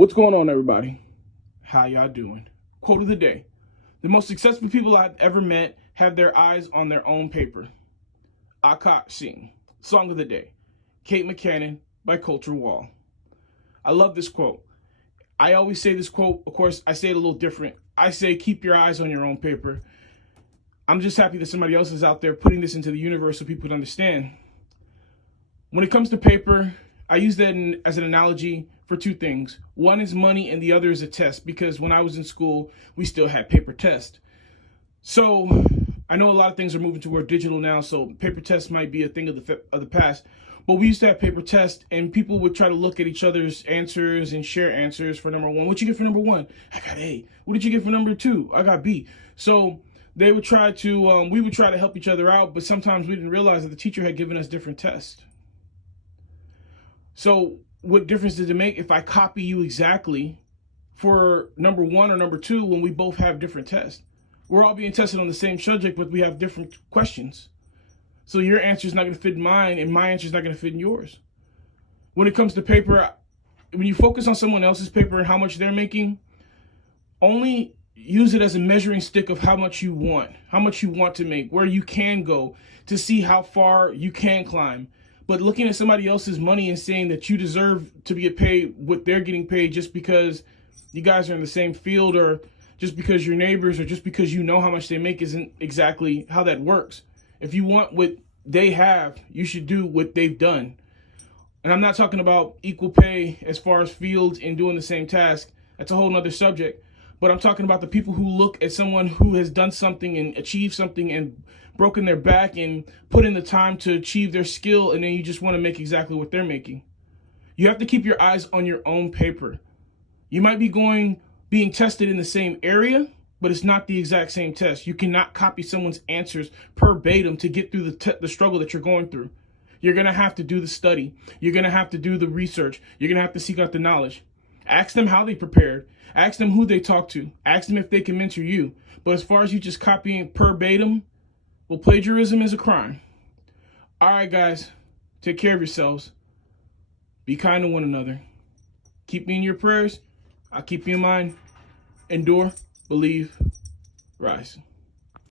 What's going on, everybody? How y'all doing? Quote of the day. The most successful people I've ever met have their eyes on their own paper. Akash Singh. Song of the day. Kate McCannon by Culture Wall. I love this quote. I always say this quote. Of course, I say it a little different. I say, keep your eyes on your own paper. I'm just happy that somebody else is out there putting this into the universe so people can understand. When it comes to paper, I use that as an analogy for two things. One is money and the other is a test, because when I was in school, we still had paper tests. So I know a lot of things are moving toward digital now, so paper tests might be a thing of the past. But we used to have paper tests, and people would try to look at each other's answers and share answers for number one. What'd you get for number one? I got A. What did you get for number two? I got B. So they would try to, we would try to help each other out, but sometimes we didn't realize that the teacher had given us different tests. So what difference does it make if I copy you exactly for number one or number two when we both have different tests? We're all being tested on the same subject, but we have different questions. So your answer is not going to fit in mine, and my answer is not going to fit in yours. When it comes to paper, when you focus on someone else's paper and how much they're making, only use it as a measuring stick of how much you want to make, where you can go to see how far you can climb. But looking at somebody else's money and saying that you deserve to get paid what they're getting paid just because you guys are in the same field, or just because you're neighbors, or just because you know how much they make, isn't exactly how that works. If you want what they have, you should do what they've done. And I'm not talking about equal pay as far as fields and doing the same task. That's a whole nother subject. But I'm talking about the people who look at someone who has done something and achieved something and broken their back and put in the time to achieve their skill, and then you just want to make exactly what they're making. You have to keep your eyes on your own paper. You might be being tested in the same area, but it's not the exact same test. You cannot copy someone's answers verbatim to get through the struggle that you're going through. You're going to have to do the study. You're going to have to do the research. You're going to have to seek out the knowledge. Ask them how they prepared. Ask them who they talked to. Ask them if they can mentor you. But as far as you just copying verbatim, well, plagiarism is a crime. All right, guys, take care of yourselves. Be kind to one another. Keep me in your prayers. I'll keep you in mind. Endure, believe, rise.